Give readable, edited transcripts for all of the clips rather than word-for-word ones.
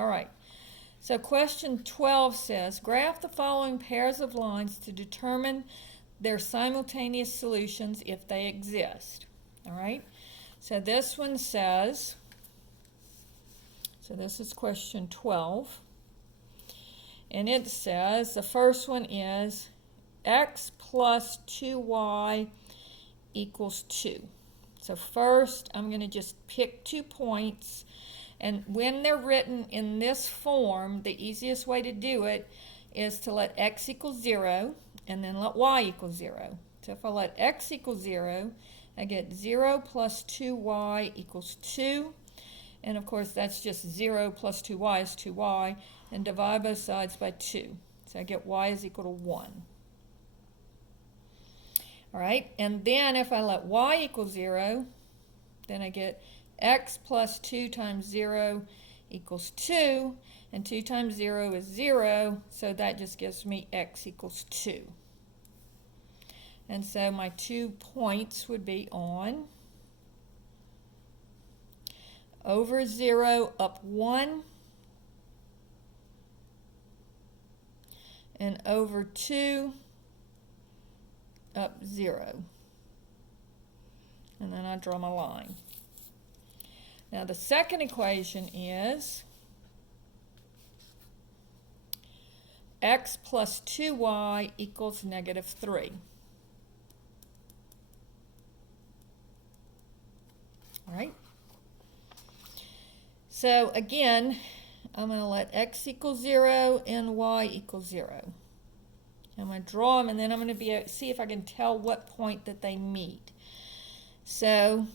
All right. So question 12 says, graph the following pairs of lines to determine their simultaneous solutions if they exist. All right. So this one says, so this is question 12. And it says, the first one is x plus 2y equals 2. So first, I'm going to just pick 2 points. And when they're written in this form, the easiest way to do it is to let x equal 0 and then let y equal 0. So if I let x equal 0, I get 0 plus 2y equals 2. And of course, that's just 0 plus 2y is 2y. And divide both sides by 2. So I get y is equal to 1. All right, and then if I let y equal 0, then I get x plus 2 times 0 equals 2, and 2 times 0 is 0, so that just gives me x equals 2. And so my 2 points would be on over 0 up 1 and over 2 up 0. And then I draw my line. Now the second equation is x plus 2y equals negative 3. All right. So again, I'm going to let x equal 0 and y equal 0. I'm going to draw them, and then I'm going to see if I can tell what point that they meet. So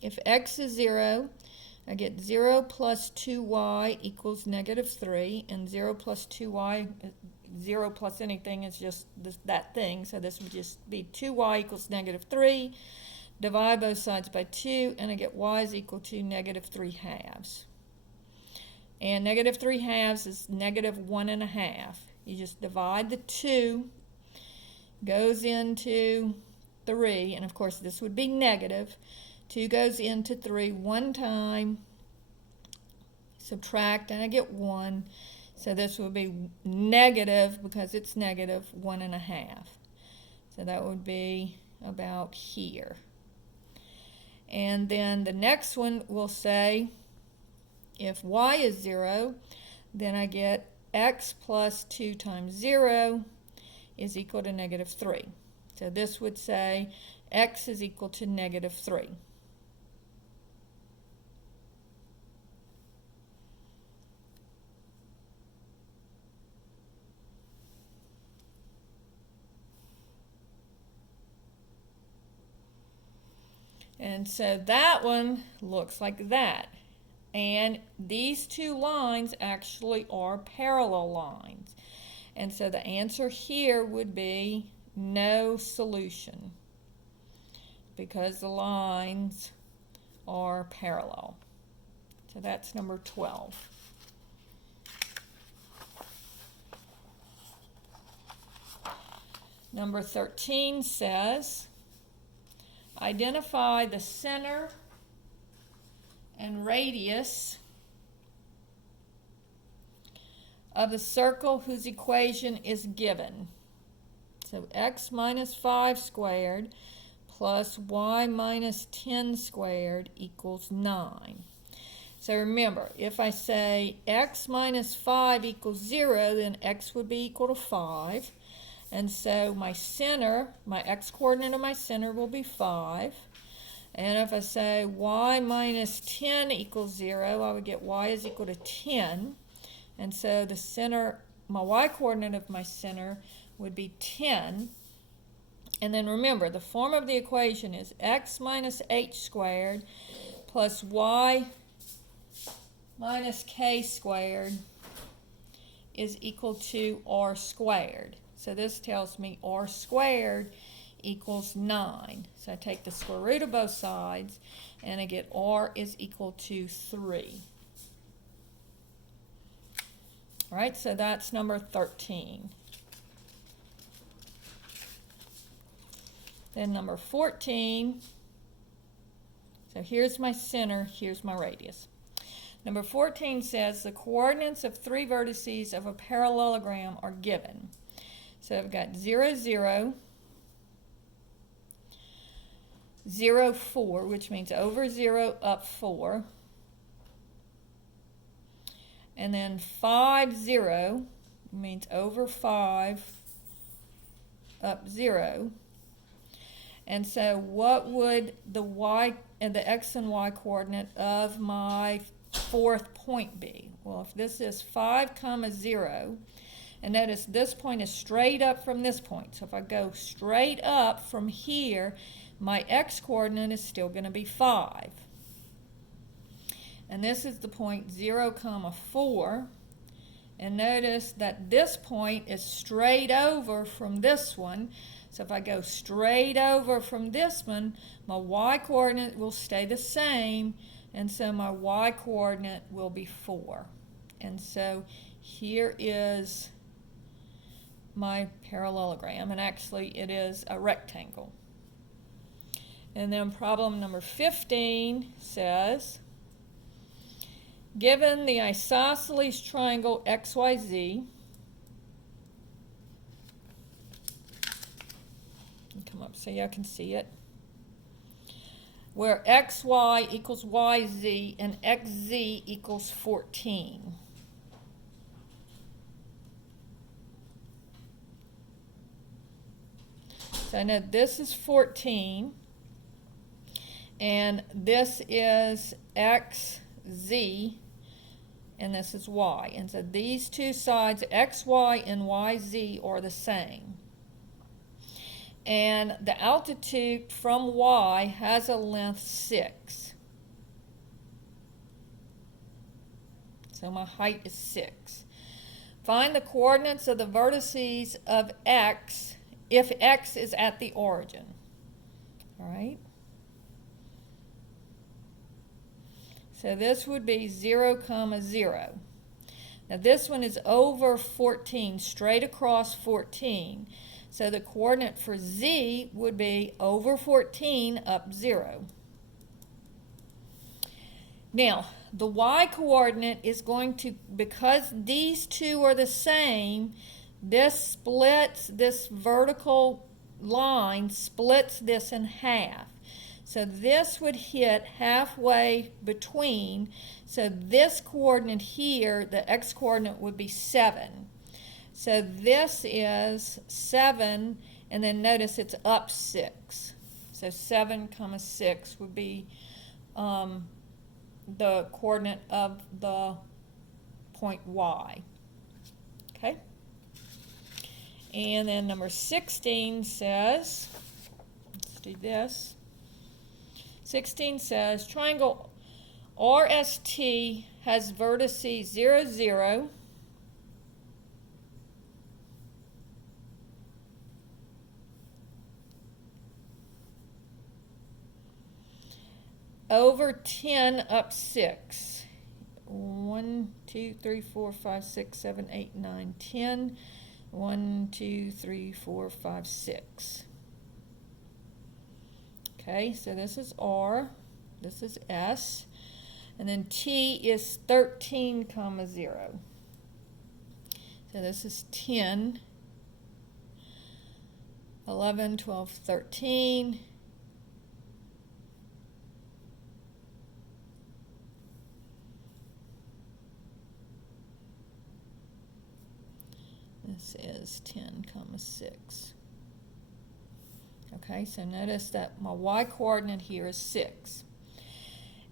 if x is 0, I get 0 plus 2y equals negative 3, and 0 plus 2y, 0 plus anything is just that thing, so this would just be 2y equals negative 3, divide both sides by 2, and I get y is equal to negative 3 halves. And negative 3 halves is negative 1 1/2. You just divide the 2, goes into 3, and of course this would be negative. 2 goes into 3 one time, subtract, and I get 1. So this would be negative, because it's negative 1 1/2. So that would be about here. And then the next one will say, if y is 0, then I get x plus 2 times 0 is equal to negative 3. So this would say x is equal to negative 3. And so that one looks like that. And these two lines actually are parallel lines. And so the answer here would be no solution, because the lines are parallel. So that's number 12. Number 13 says, identify the center and radius of the circle whose equation is given. So x minus 5 squared plus y minus 10 squared equals 9. So remember, if I say x minus 5 equals 0, then x would be equal to 5. And so my center, my x-coordinate of my center will be 5. And if I say y minus 10 equals 0, I would get y is equal to 10. And so the center, my y-coordinate of my center would be 10. And then remember, the form of the equation is x minus h squared plus y minus k squared is equal to r squared. So this tells me r squared equals 9. So I take the square root of both sides, and I get r is equal to 3. All right, so that's number 13. Then number 14, so here's my center, here's my radius. Number 14 says the coordinates of three vertices of a parallelogram are given. So I've got 0, 0, 0, 4, which means over 0, up 4. And then 5, 0 means over 5, up 0. And so what would the y and the x and y coordinate of my fourth point be? Well, if this is 5, 0, and notice this point is straight up from this point. So if I go straight up from here, my x coordinate is still going to be 5. And this is the point 0, 4. And notice that this point is straight over from this one. So if I go straight over from this one, my y coordinate will stay the same, and so my y coordinate will be 4. And so here is my parallelogram, and actually it is a rectangle. And then problem number 15 says, given the isosceles triangle XYZ, come up so y'all can see it, where XY equals YZ and XZ equals 14. So I know this is 14, and this is XZ, and this is Y. And so these two sides, XY and YZ, are the same. And the altitude from Y has a length 6. So my height is 6. Find the coordinates of the vertices of X if X is at the origin. All right? So this would be 0, 0. Now this one is over 14, straight across 14. So the coordinate for Z would be over 14 up 0. Now, the Y coordinate is going to, because these two are the same, this splits, this vertical line splits this in half. So this would hit halfway between. So this coordinate here, the X coordinate, would be 7. So this is 7, and then notice it's up 6. So 7, 6 would be the coordinate of the point Y. Okay? And then number 16 says, let's do this. 16 says, triangle RST has vertices 0, 0, over 10 up 6. 1, 2, 3, 4, 5, 6, 7, 8, 9, 10. 1, 2, 3, 4, 5, 6. Okay, so this is R, this is S, and then T is 13, 0. So this is 10, 11, 12, 13. This is 10, 6. Okay, so notice that my Y coordinate here is 6. It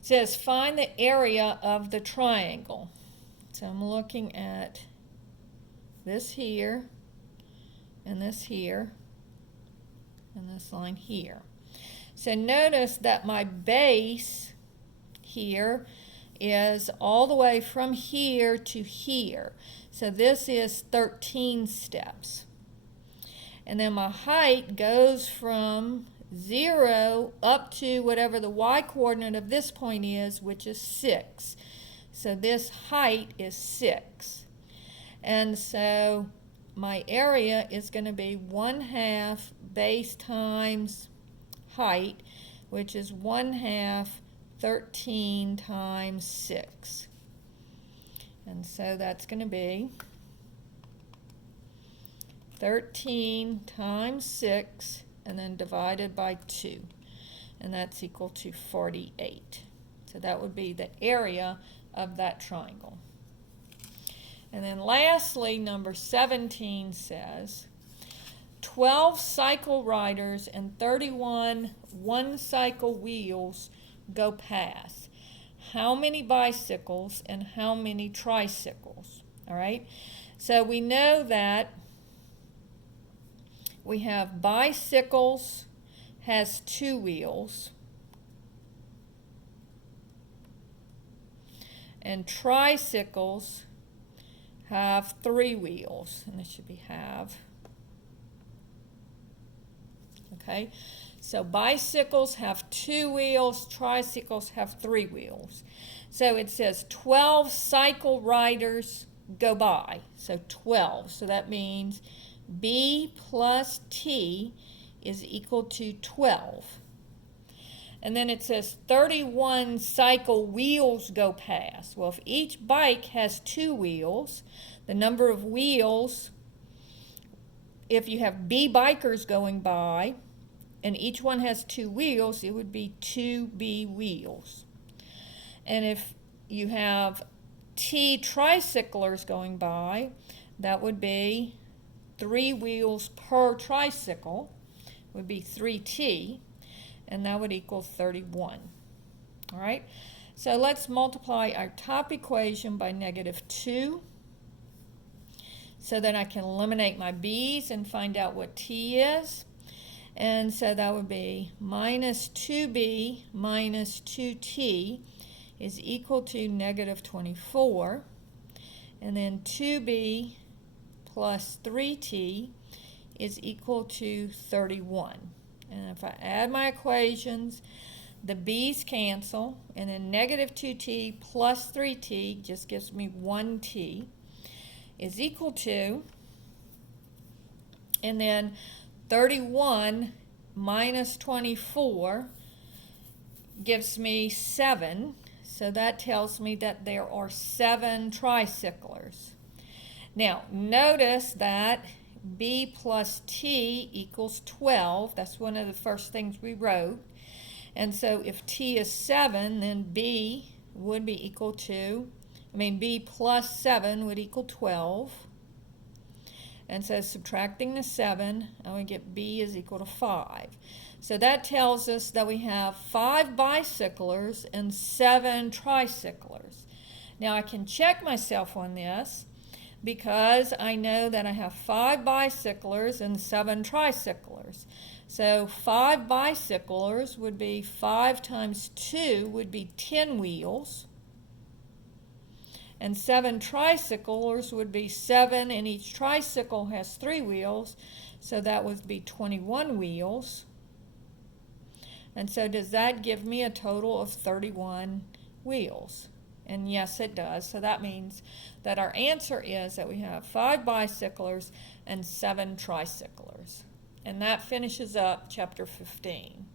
says find the area of the triangle. So I'm looking at this here, and this here, and this line here. So notice that my base here is all the way from here to here. So this is 13 steps. And then my height goes from 0 up to whatever the Y coordinate of this point is, which is 6. So this height is 6. And so my area is going to be 1/2 base times height, which is 1/2 13 times 6. And so that's going to be 13 times 6 and then divided by 2. And that's equal to 48. So that would be the area of that triangle. And then lastly, number 17 says, 12 cycle riders and 31 one-cycle wheels go past. How many bicycles and how many tricycles? All right. So we know that we have bicycles has 2 wheels and tricycles have 3 wheels, and this should be have. Okay, so bicycles have 2 wheels, tricycles have 3 wheels. So it says 12 cycle riders go by, so 12. So that means B plus T is equal to 12. And then it says 31 cycle wheels go past. Well, if each bike has 2 wheels, the number of wheels, if you have B bikers going by, and each one has 2 wheels, it would be 2 B wheels. And if you have T tricyclers going by, that would be 3 wheels per tricycle, would be 3T, and that would equal 31. All right, so let's multiply our top equation by -2 so that I can eliminate my B's and find out what T is. And so that would be minus 2B minus 2T is equal to -24. And then 2B plus 3T is equal to 31. And if I add my equations, the B's cancel, and then -2T plus 3T just gives me 1T is equal to, and then 31 minus 24 gives me 7. So that tells me that there are 7 tricyclers. Now, notice that B plus T equals 12. That's one of the first things we wrote. And so if T is 7, then B would be equal to, B plus 7 would equal 12. And so subtracting the 7, I would get B is equal to 5. So that tells us that we have 5 bicyclers and 7 tricyclers. Now I can check myself on this because I know that I have 5 bicyclers and 7 tricyclers. So 5 bicyclers would be 5 times 2 would be 10 wheels. And 7 tricyclers would be 7, and each tricycle has 3 wheels, so that would be 21 wheels. And so does that give me a total of 31 wheels? And yes, it does. So that means that our answer is that we have 5 bicyclers and 7 tricyclers. And that finishes up chapter 15.